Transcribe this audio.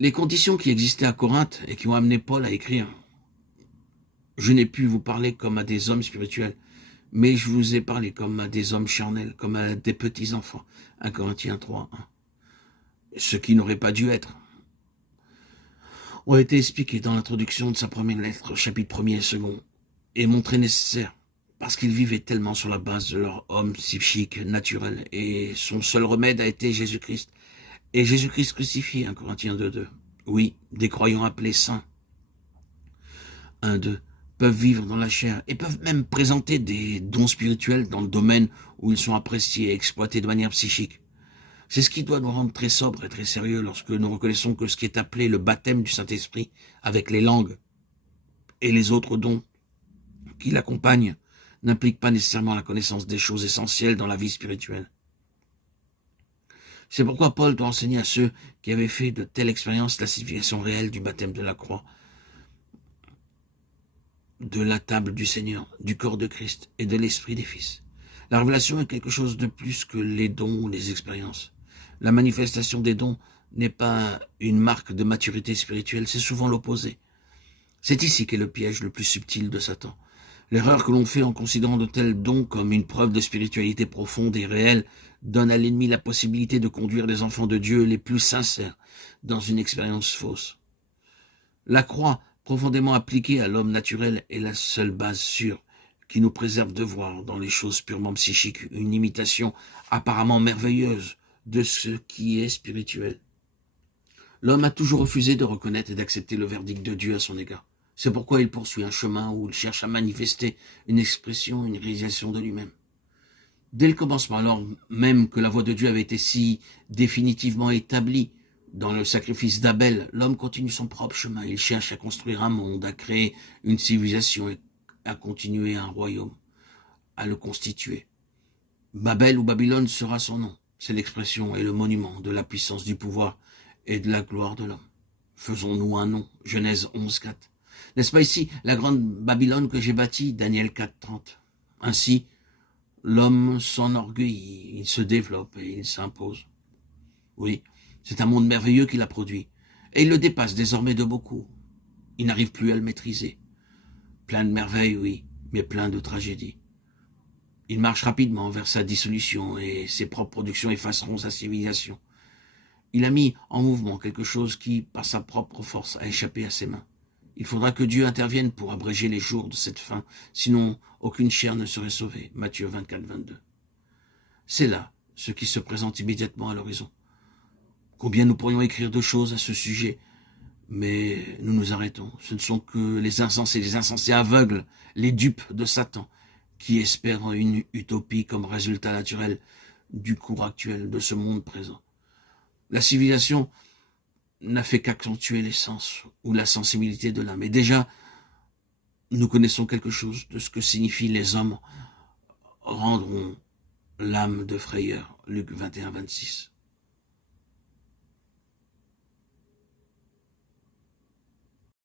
Les conditions qui existaient à Corinthe et qui ont amené Paul à écrire « Je n'ai pu vous parler comme à des hommes spirituels, mais je vous ai parlé comme à des hommes charnels, comme à des petits-enfants. » 1 Corinthiens 3, 1. Ce qui n'aurait pas dû être, ont été expliqués dans l'introduction de sa première lettre, chapitre 1er et 2, et montrés nécessaires, parce qu'ils vivaient tellement sur la base de leur homme psychique naturel, et son seul remède a été Jésus-Christ. Et Jésus-Christ crucifié, 1 Corinthiens 2, 2. Oui, des croyants appelés saints, 1, 2, peuvent vivre dans la chair et peuvent même présenter des dons spirituels dans le domaine où ils sont appréciés et exploités de manière psychique. C'est ce qui doit nous rendre très sobres et très sérieux lorsque nous reconnaissons que ce qui est appelé le baptême du Saint-Esprit, avec les langues et les autres dons qui l'accompagnent, n'implique pas nécessairement la connaissance des choses essentielles dans la vie spirituelle. C'est pourquoi Paul doit enseigner à ceux qui avaient fait de telles expériences la signification réelle du baptême de la croix, de la table du Seigneur, du corps de Christ et de l'esprit des fils. La révélation est quelque chose de plus que les dons ou les expériences. La manifestation des dons n'est pas une marque de maturité spirituelle, c'est souvent l'opposé. C'est ici qu'est le piège le plus subtil de Satan. L'erreur que l'on fait en considérant de tels dons comme une preuve de spiritualité profonde et réelle donne à l'ennemi la possibilité de conduire les enfants de Dieu les plus sincères dans une expérience fausse. La croix, profondément appliquée à l'homme naturel, est la seule base sûre qui nous préserve de voir dans les choses purement psychiques une imitation apparemment merveilleuse de ce qui est spirituel. L'homme a toujours refusé de reconnaître et d'accepter le verdict de Dieu à son égard. C'est pourquoi il poursuit un chemin où il cherche à manifester une expression, une réalisation de lui-même. Dès le commencement, alors même que la voix de Dieu avait été si définitivement établie dans le sacrifice d'Abel, l'homme continue son propre chemin. Il cherche à construire un monde, à créer une civilisation et à continuer un royaume, à le constituer. Babel ou Babylone sera son nom. C'est l'expression et le monument de la puissance du pouvoir et de la gloire de l'homme. Faisons-nous un nom. Genèse 11, 4. N'est-ce pas ici la grande Babylone que j'ai bâtie? Daniel 4, 30. Ainsi, l'homme s'enorgueillit, il se développe et il s'impose. Oui, c'est un monde merveilleux qu'il a produit. Et il le dépasse désormais de beaucoup. Il n'arrive plus à le maîtriser. Plein de merveilles, oui, mais plein de tragédies. Il marche rapidement vers sa dissolution et ses propres productions effaceront sa civilisation. Il a mis en mouvement quelque chose qui, par sa propre force, a échappé à ses mains. Il faudra que Dieu intervienne pour abréger les jours de cette fin, sinon aucune chair ne serait sauvée. Matthieu 24, 22. C'est là ce qui se présente immédiatement à l'horizon. Combien nous pourrions écrire de choses à ce sujet, mais nous nous arrêtons. Ce ne sont que les insensés aveugles, les dupes de Satan, qui espèrent une utopie comme résultat naturel du cours actuel de ce monde présent. La civilisation n'a fait qu'accentuer l'essence ou la sensibilité de l'âme. Et déjà, nous connaissons quelque chose de ce que signifient les hommes rendront l'âme de frayeur. Luc 21, 26.